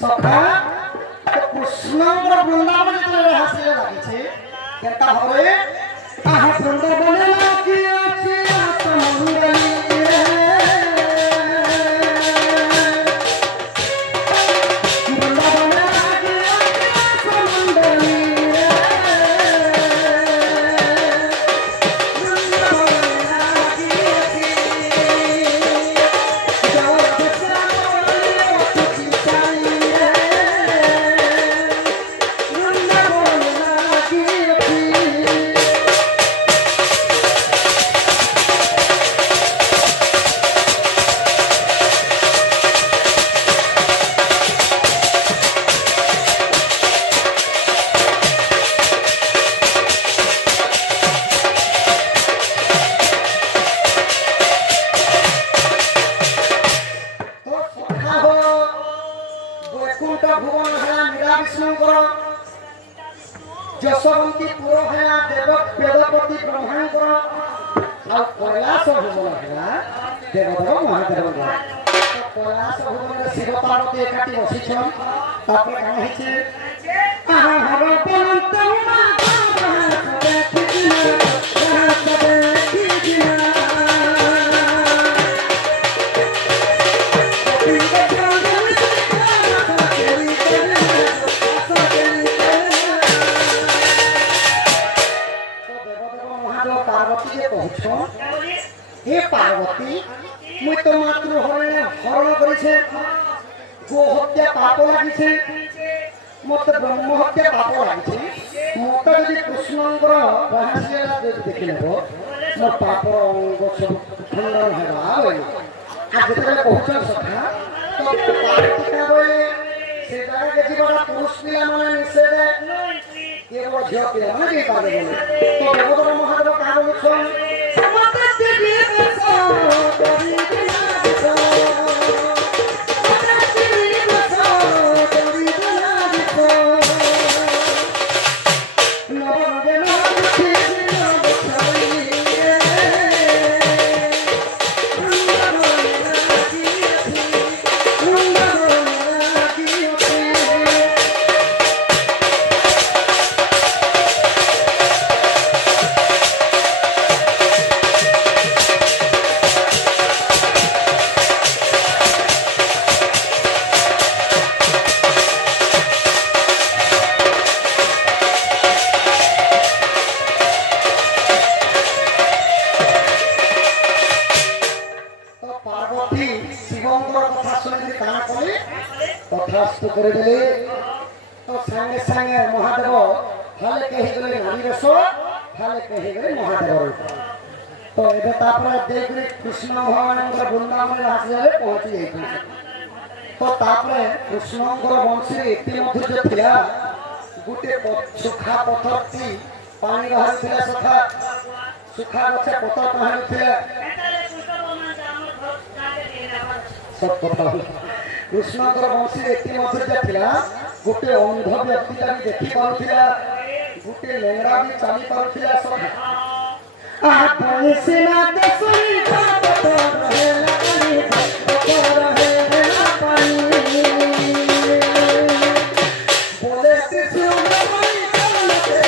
सखा तो कृष्णଙ୍କର ବୃନ୍ଦାବନ ଯେତେବେଳେ ହାସିଲେ ଲାଗିଛି କେନ୍ତା ଭାବରେ ଆହା ବୃନ୍ଦାବନ ଲାଗି ଅଛି ଆତ୍ମମଣ୍ଡଳୀ जशवंती पुर है देव वेदपति ब्रह्मांकर आ कैलाश भुवन है देवदेव महादेव कैलाश भुवन शिव पार्वती एकाठी बसिछन तापर कान हेचे आहा हर पलंत हे पार्वती मुई तो मातृ हरण करिछे गो हत्या पाप लागिछे मत ब्रह्म हत्या पाप लागिछे मत यदि कृष्णंकर रहस्यला देखिलेबो मो पापर अंग सब खंडन हेबा बोली आज जेतले पहुंचल सखा तो पार्वती का बोले से जगह के जीवना पुरुष पिला माने निषेध ये वो झियो पिला माने के पाबे बोले तो देवदेव महादेव का बोले सुन तथास्तु कर देले तो संगे संगे महादेव हाले कहि गले नारी रस हाले कहि गले महादेव तो एबे तापर देखले कृष्ण भगवानकर वृंदावन हास जाले पहुंची जाई तो तापर कृष्णकर वंशी एति मधुर्य थिला गुटे सुखा पथरती पानी बाहर थिला सुखा गछ पतर बाहर थिला सब कथा कृष्णकर वंशी एति मधुर्य थिला गोटे अंध व्यक्ति भी देखि पारुथिला गोटे लेंगड़ा भी चली पारुथिला सब आ पैसे ना दे सुनी बात रहे लगी रहे ना पानी बोले कृष्ण भगवान चलते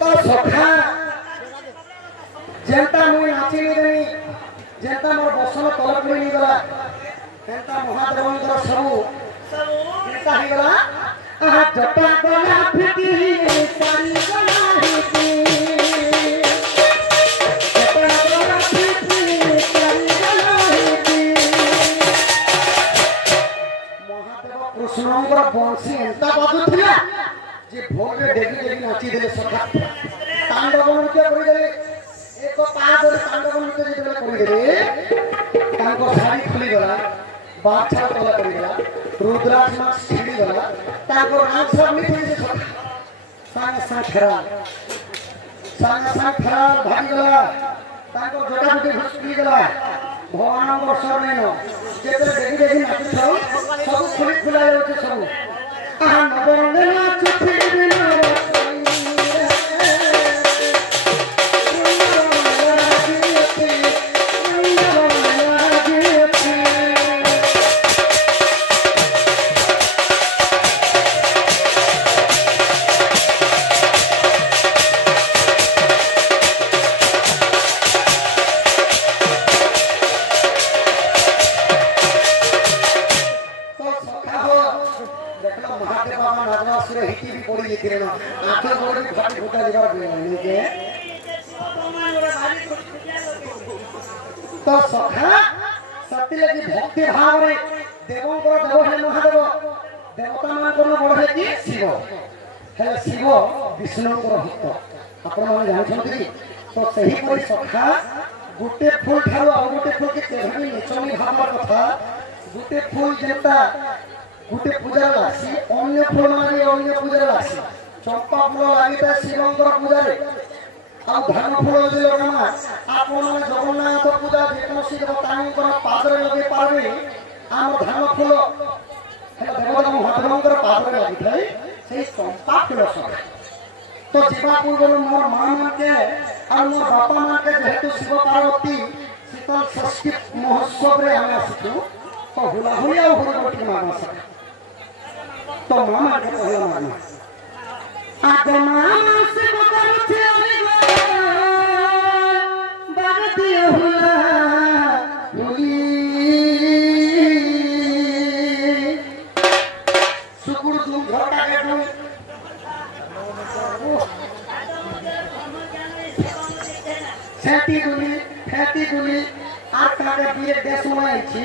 तो सखा जेंता मुई नाची देनी जेंता मोर बसन तलक नहीं गला जेंता महादेवंकर सब चिंता ही गला आहा जटा गला फिटी सारी गला हिती जटा गला फिटी सारी गला हिती कृष्णଙ୍କର ବଂଶୀ ଏନ୍ତା ବାଜୁଥିଲା ଯେ ଭୋଗରେ ଡେଗି ଡେଗି ନାଚିଦେଲେ ସଖା ତାଣ୍ଡବ ନୃତ୍ୟ କରିଦେଲେ ଏକ ପାଦରେ ତାଣ୍ଡବ ନୃତ୍ୟ ଯେତେବେଳେ କରିଦେଲେ ତାଙ୍କ ଶାଢ଼ୀ ଖୋଲିଗଲା ବାଛା ତଲା କରିଗଲା ରୁଦ୍ରାକ୍ଷ ଛିଡ଼ିଗଲା ତାଙ୍କ ନାଚ ମିଠେଇ ସଖା ସାଙ୍ଗେ ସାଙ୍ଗେ ଫେରାର ଭାଗିଗଲା ତାଙ୍କ ଜଟାଜୁଟି ଘୁଷିଗଲା ଭଗବାନଙ୍କ ଶରଣେନ ଯେତେବେଳେ ଡେଗି ଡେଗି ନାଚୁଛ ସବୁ ଖୋଲି ଖୋଲା ଯାଉଛି ସବୁ ନବରଙ୍ଗେ ନାଚୁଛି तो सखा सती लगी भक्ति भाव रे देवंकर देव है महादेव देवता मानकर बड़ है कि शिव है शिव विष्णुंकर भक्त आपण माने जानछथि तो सही परि सखा गुटे फूल ठारो आ गुटे फूल के केभी निचनी भाव कथा गुटे फूल जेता गुटे पूजा लासी अन्य फूल माने अन्य पूजा लासी चंपा फूल लागिता शिवंकर पूजा रे आ धान फूल जे लगाना आपण माने जगन्नाथ पूजा जेकोसी देवतांकर पादरे लगे पारबे आम धान फूल देवता महादेवंकर पादरे लागिथाय सेही चंपा फूल सब तो जीवा पूर्व मोर मां मान के और मोर बापा मान के जेहेतु शिव पार्वती शीतल षष्ठी महोत्सव रे हम आसिछु तो हुला हुलिया हुरगोटी माना सके तो मामा के पहला माना आगे मामा से बदलते अलिवा बागती हुला हुली सुकुर तुम घटा के तुम सेटी गुली आटा के बीए देश में आइछि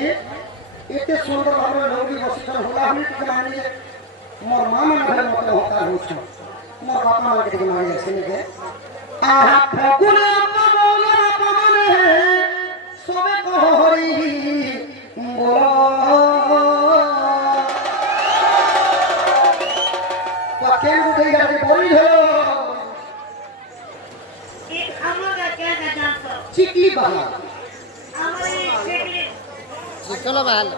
एते सुंदर भाव लोगी बसिकर होला हुली के माने मोर मामा ने मत होता होछ मोर बापा मान के माने सुने के आहा फगुन पवन पवन सबे कहरी बोलो पकेन उठे जाके बोली धरो ये हमरा क्या जानतो चिकली बहा हमारी चिकली चलो बहाल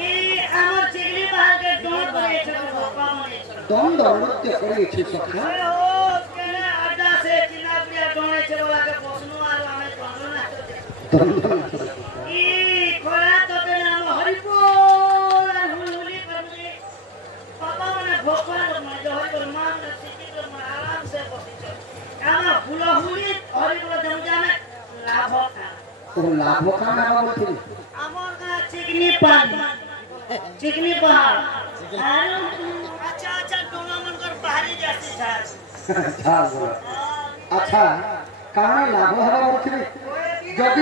ये हमर चिकली बहाल के डोर करे छ बापा मने दम नृत्य करे छी सखा ओ केने अड्डा से चिना पिया डोने छ वाला के पोसनु आलो हमें कोन ना ई खोला तो ते नाम हरिपोल हुली करने बापा मने भोकला मने जो हरिपोल मान सिटी तो आराम से बसी छ कामा फुला हुली हरिपोल जम जाने लाभ का तो लाभ का ना बोलती আমার না চিকনি পানি চিকনি পাহাড় আর আচ্ছা আচ্ছা ডোনা মনकर बाहरी जाती छास अच्छा अच्छा काना लाभ हवा बोलती जदी